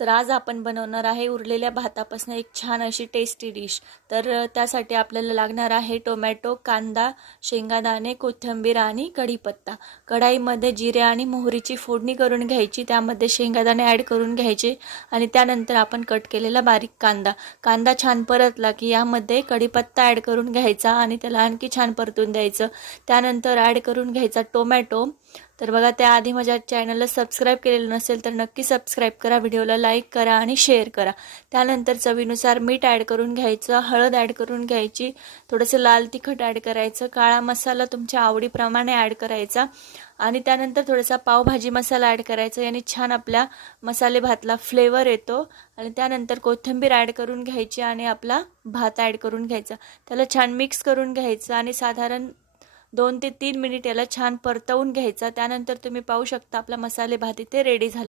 तर आज आपण बनवणार आहे उरलेल्या भातापासून एक छान अशी टेस्टी डिश। तर त्यासाठी आपल्याला लागणार आहे टोमॅटो, कांदा, शेंगादाणे, कोथिंबीर आणि कढीपत्ता। कढाईमध्ये जिरे आणि मोहरीची फोडणी करून घ्यायची, त्यामध्ये शेंगादाणे ॲड करून घ्यायचे आणि त्यानंतर आपण कट केलेला बारीक कांदा छान परतला की यामध्ये कढीपत्ता ॲड करून घ्यायचा आणि त्याला आणखी छान परतून द्यायचं। त्यानंतर ॲड करून घ्यायचा टोमॅटो। तर बघा, त्याआधी माझ्या चॅनलला सबस्क्राईब केलेलं नसेल तर नक्की सबस्क्राईब करा, व्हिडिओला लाईक करा आणि शेअर करा। त्यानंतर चवीनुसार मीठ ॲड करून घ्यायचं, हळद ॲड करून घ्यायची, थोडंसं लाल तिखट ॲड करायचं, काळा मसाला तुमच्या आवडीप्रमाणे ॲड करायचा आणि त्यानंतर थोडासा पावभाजी मसाला ॲड करायचा। याने छान आपल्या मसाले भातला फ्लेवर येतो। आणि त्यानंतर कोथिंबीर ॲड करून घ्यायची आणि आपला भात ॲड करून घ्यायचा, त्याला छान मिक्स करून घ्यायचं आणि साधारण 2 ते 3 मिनिट याला छान परतवून घ्यायचा। त्यानंतर तुम्ही पाहू शकता आपला मसाले भात इथे रेडी झाला।